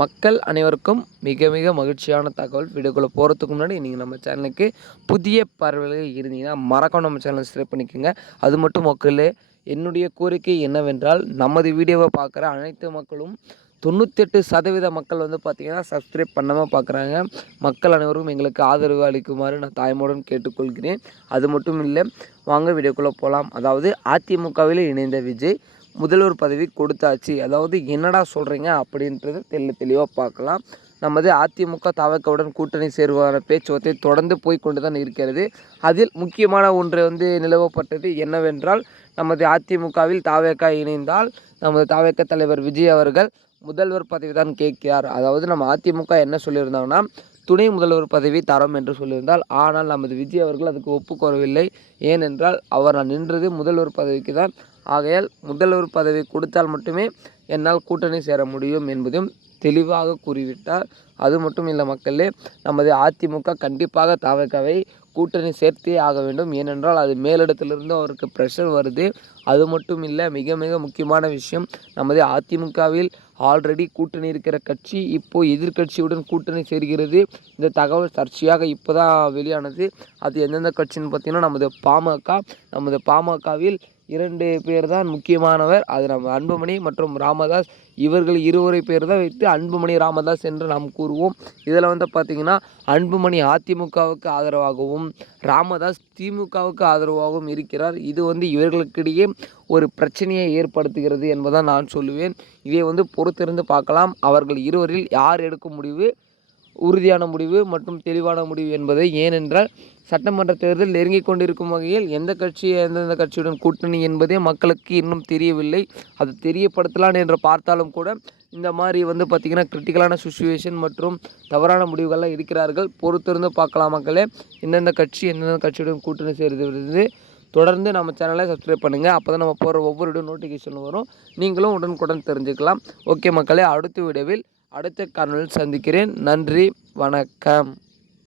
மக்கள் அனைவருக்கும் மிக மிக மகிழ்ச்சியான தகவல். வீடியோக்குள்ளே போகிறதுக்கு முன்னாடி நீங்கள் நம்ம சேனலுக்கு புதிய பார்வையாளர்கள் இருந்தீங்கன்னா மறக்காம நம்ம சேனலை சப்ஸ்கிரைப் பண்ணிக்கோங்க. அது மட்டும் மக்களே, என்னுடைய கோரிக்கை என்னவென்றால், நமது வீடியோவை பார்க்குற அனைத்து மக்களும் 98% மக்கள் வந்து பார்த்திங்கன்னா சப்ஸ்கிரைப் பண்ணாமல் பார்க்குறாங்க. மக்கள் அனைவரும் எங்களுக்கு ஆதரவு அளிக்குமாறு நான் தாய்மையுடன் கேட்டுக்கொள்கிறேன். அது மட்டும் இல்லை, வாங்க வீடியோக்குள்ளே போகலாம். அதாவது அதிமுகவில் இணைந்த விஜய் முதல்வர் பதவி கொடுத்தாச்சு. அதாவது என்னடா சொல்கிறீங்க அப்படின்றது தெளிவாக பார்க்கலாம். நமது அதிமுக தவகவுடன் கூட்டணி சேருவான பேச்சுவார்த்தை தொடர்ந்து போய்கொண்டு தான் இருக்கிறது. அதில் முக்கியமான ஒன்று வந்து நிலவப்பட்டது என்னவென்றால், நமது அதிமுகவில் தவக இணைந்தால் நமது தவக தலைவர் விஜய் அவர்கள் முதல்வர் பதவி தான் கேட்கிறார். அதாவது நம்ம அதிமுக என்ன சொல்லியிருந்தாங்கன்னா, துணை முதல்வர் பதவி தரோம் என்று சொல்லியிருந்தால், ஆனால் நமது விஜய் அவர்கள் அதுக்கு ஒப்புக்கொள்ளவில்லை. ஏனென்றால் அவர் நான் நின்றது முதல்வர் பதவிக்கு தான். ஆகையால் முதல்வர் பதவி கொடுத்தால் மட்டுமே என்னால் கூட்டணி சேர முடியும் என்பதையும் தெளிவாக கூறிவிட்டார். அது மட்டும் இல்லை மக்களே, நமது அதிமுக கண்டிப்பாக தவகவை கூட்டணி சேர்த்தே ஆக வேண்டும். ஏனென்றால் அது மேலிடத்திலிருந்து அவருக்கு ப்ரெஷர் வருது. அது மட்டும் இல்லை, மிக மிக முக்கியமான விஷயம், நமது அதிமுகவில் ஆல்ரெடி கூட்டணி இருக்கிற கட்சி இப்போது எதிர்கட்சியுடன் கூட்டணி சேர்கிறது. இந்த தகவல் சர்ச்சையாக இப்போ தான் வெளியானது. அது எந்தெந்த கட்சின்னு பார்த்தீங்கன்னா, நமது பாமகவில் 2 பேர் தான் முக்கியமானவர். அது நம்ம அன்புமணி மற்றும் ராமதாஸ். இவர்கள் இருவரை பேர் தான் வைத்து அன்புமணி ராமதாஸ் என்று நாம் கூறுவோம். இதில் வந்து பார்த்திங்கன்னா, அன்புமணி அதிமுகவுக்கு ஆதரவாகவும் ராமதாஸ் திமுகவுக்கு ஆதரவாகவும் இருக்கிறார். இது வந்து இவர்களுக்கிடையே ஒரு பிரச்சனையை ஏற்படுத்துகிறது என்பதான் நான் சொல்லுவேன். இதை வந்து பொறுத்திருந்து பார்க்கலாம். அவர்கள் இருவரில் யார் எடுக்கும் முடிவு உறுதியான முடிவு மற்றும் தெளிவான முடிவு என்பதை. ஏனென்றால் சட்டமன்ற தேர்தல் நெருங்கி கொண்டிருக்கும் வகையில் எந்தெந்த கட்சியுடன் கூட்டணி என்பதே மக்களுக்கு இன்னும் தெரியவில்லை. அது தெரியப்படுத்தலாம் என்று பார்த்தாலும் கூட இந்த மாதிரி வந்து பார்த்திங்கன்னா கிரிட்டிக்கலான சுச்சுவேஷன் மற்றும் தவறான முடிவுகள்லாம் இருக்கிறார்கள். பொறுத்திருந்து பார்க்கலாம் மக்களே, எந்தெந்த கட்சியுடன் கூட்டணி சேர்ந்து. தொடர்ந்து நம்ம சேனலை சப்ஸ்கிரைப் பண்ணுங்கள். அப்போ தான் நம்ம போகிற ஒவ்வொரு வீடியோ நோட்டிஃபிகேஷன் வரும். நீங்களும் உடனுக்குடன் தெரிஞ்சுக்கலாம். ஓகே மக்களே, அடுத்த வீடியோவில் அடுத்த காணொலியில் சந்திக்கிறேன். நன்றி, வணக்கம்.